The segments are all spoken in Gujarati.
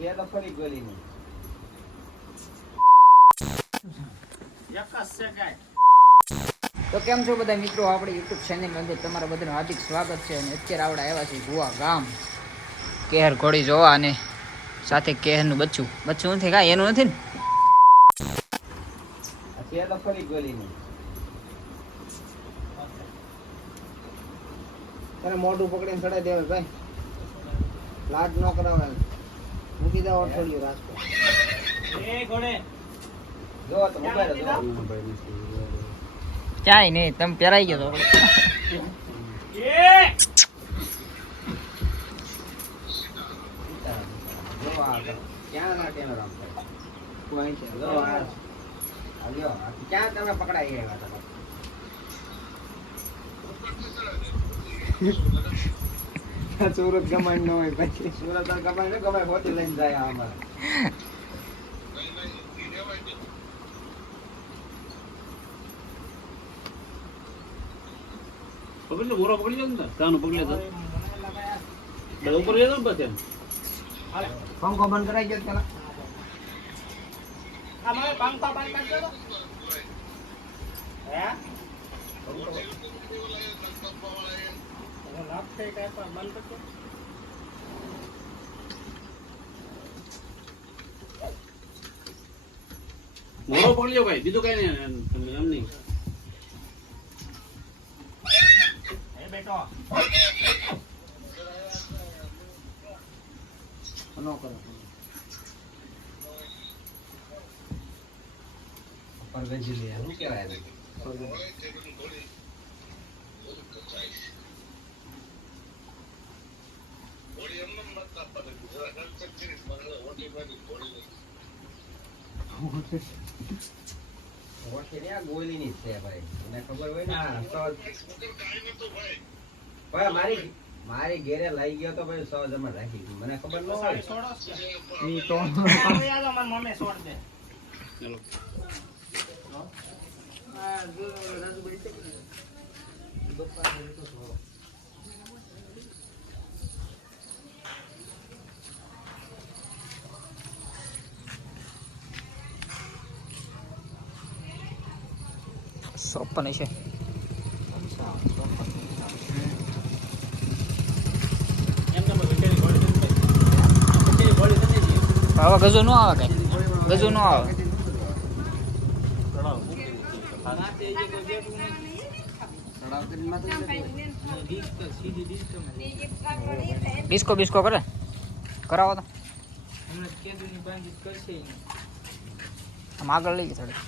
છે તો ફરી ગોલી નહીં. તો કેમ છો બધા મિત્રો, આપણી યુટ્યુબ ચેનલ અંદર તમારા બધાનું હાર્દિક સ્વાગત છે. અને અત્યારે આપણે આવ્યા છીએ ગોવા ગામ કેહર ઘોડી જોવા, અને સાથે કેહરનું બચ્ચું નથી કાંઈ એનું નથી ને, છે તો ફરી ગોલી નહીં. તને મોઢું પકડીને ચડાઈ દેવાય ભાઈ, લાજ ન કરાવે, મૂકી દેવા અઠવાડિયું રાજકોટ. જો તો મોબાઈલ ચાય નહીં, તમે પહેરાઈ ગયો તો ક્યાં તમે પકડાઈ ગયા હતા? સુરત ગમાણ ન હોય, પછી સુરત ગમાણ ને ગમાય હોતી લઈને જાય અમારે. પકડી મોરો પકડી જાય ને તાનું પકડી લેતો બધા ઉપર લેતો ને પછી પંખો બંધ કરાઈ ગયો પેલા. અમારે પંખો બંધ કરી દો. હે લાગશે કે બંધ કરજો. મોરો પકડી લો ભાઈ, બીજું કઈ નહીં એમ નહીં. બેટો નો કરો પર વેજી લે, શું કહેવાય એને? ગોલીની છે ભાઈ, મને ખબર હોય ને. ભાઈ મારી ઘેરે લઈ ગયો તો ભાઈ 100 જમા રાખી હતી, મને ખબર ન હોય. ઈ તો મમ્મી છોડ દે. સોપન છે. હવે ગજુ નો આવે, કઈ ગજુ નો આવે. ડિસ્કો બિસ્કો કરે કરાવો તો આમ આગળ લઈ ગઈ થોડી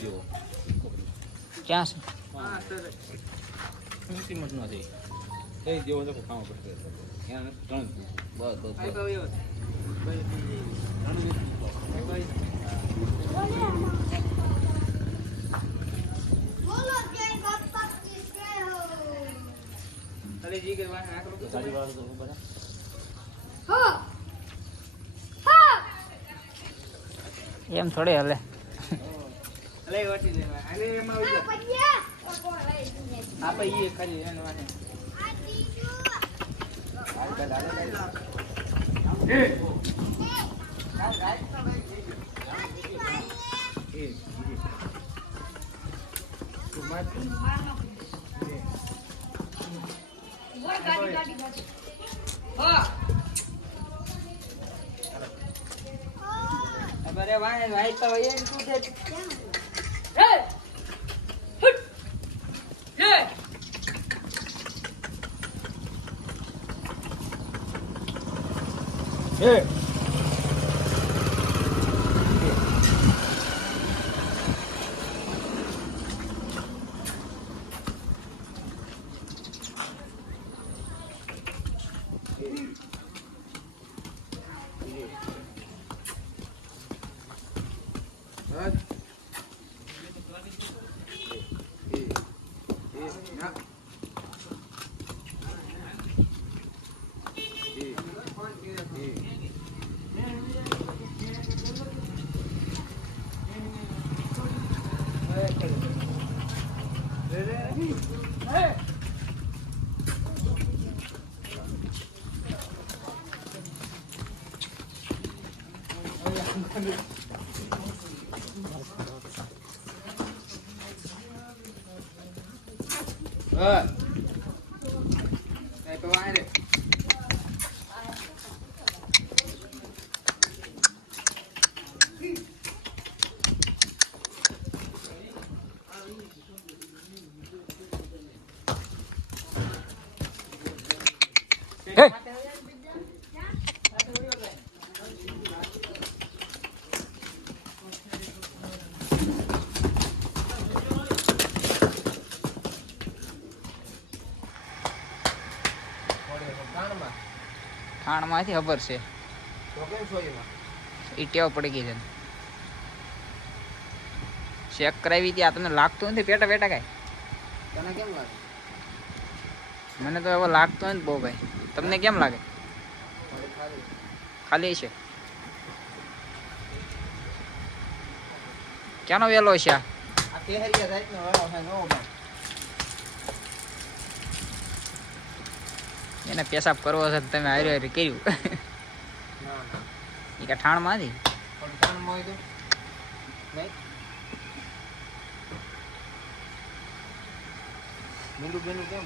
જોજો ક્યાં છે કિંમત નથી કઈ જેવો તો કામ કરશે ત્યાં ત્રણ એમ થોડે હલે. અરે ભાઈ તો એ શું છે? Hey! ખાણમાંથી ખબર છે એ ટેવ પડી ગઈ છે ચેક કરાવી હતી આ તમને લાગતું નથી પેટા પેટા કાંઈ તને કેમ લાગે? મને તો એવો લાગતો નથી બહુ ભાઈ તમને કેમ લાગે ખાલી છે ક્યાંનો વેલો છે આ આ કેહરિયા જાતનો વાળો છે નો ભાઈ. એને પેશાબ કરવો છે તો તમે હારી હારી કર્યું ના ના એ કે ઠાણમાંથી પણ કાન મોય તો નહીં મીંડું બેનું કેમ?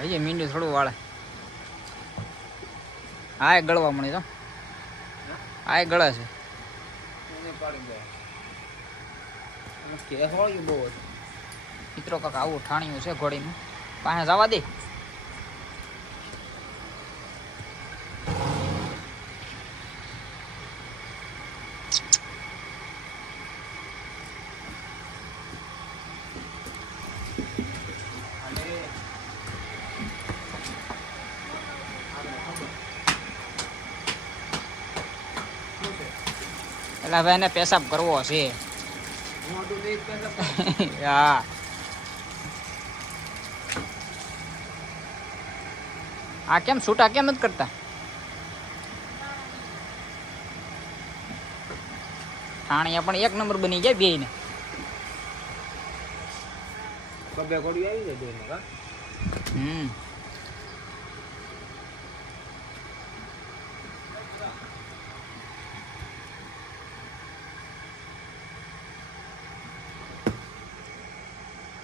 હજી મીંડું થોડું વાળે હા એ ગળવા મળી તો આ એ ગળે છે એને પાડી દે. કે હોળ્યું બહુ હતું. મિત્રો કાંક આવું ઠાણિયું છે ઘોડીનું પાસે જવા દે એટલે હવે એને પેશાબ કરવો છે મોઢું દેખ પેલા હા આ કેમ છૂટા કેમ નથી કરતા ઠાણિયા પણ એક નંબર બની જાય બે ને કબે કોડી આવી જાય બેન કા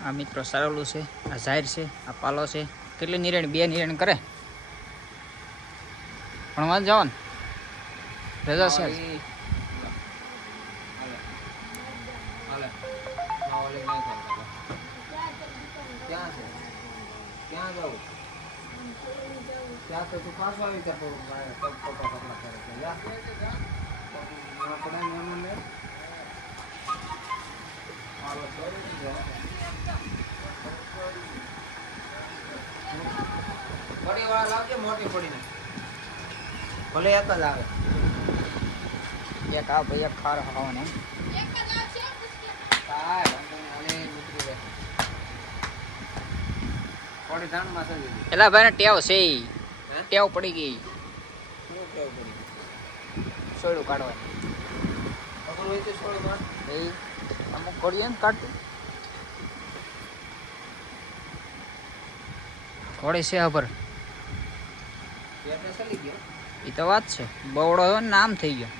આ મિત્રો સારેલું છે આ ઝાહેર છે આ પાલો છે કેટલી નિરેણ બે નિરેણ કરે ભણવા જવાનું રજા છે આજ. હાલે માવલે નહીં થાય. ક્યાં છે? ક્યાં જાવ? ક્યાં તો તું પાછો આવી જા તો મારે પગ પપ્પા કપડા કરે છે યા આપણે એમ ને હાલો સોરી છે પડી વાળા લાવજે મોટી પડીને ભલે એક જ આવે એક આ ભાઈ એક ખાર ખાવાનું કાય વાંધો નહીં હાલે નીકળી જાય પડી ધાણમાં સજી ગઈ પેલા ભાઈ ને ટેવ છે ઈ. હે ટેવ પડી ગઈ શું કેવું પડી સોયડું કાઢવાનું ખબર હોય તો છોડ માં એ અમુક ઘોડી એમ કાઢતું ઘોડી છે ખબર પેટે ચલી ગયો એ તો વાત છે બવડો હોય ને નામ થઈ ગયો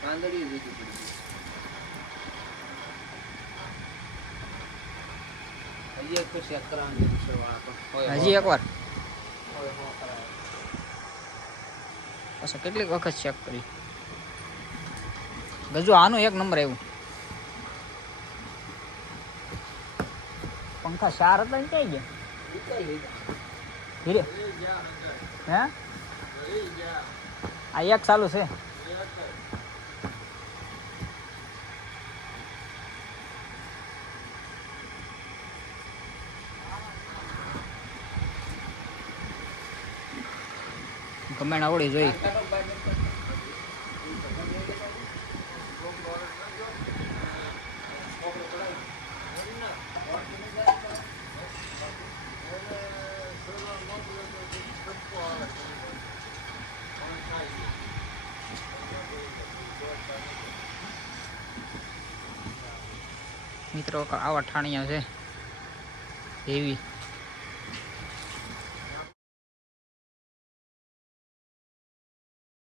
પાંદડી દીધી પડી ગઈ હજી એક ચેક કરવાની જરૂર છે વાળા પણ હજી એકવાર હવે હો કરાય પછી કેટલીક વખત ચેક કરી ગજુ આનું એક નંબર આવ્યું પંખા ચાર હતા ને ક્યાં ગયા વિચારી ગઈ ધીરે હે આ એક ચાલુ છે ગમે આવડી જોઈ મિત્રો આવા ઠાણિયા છે એવી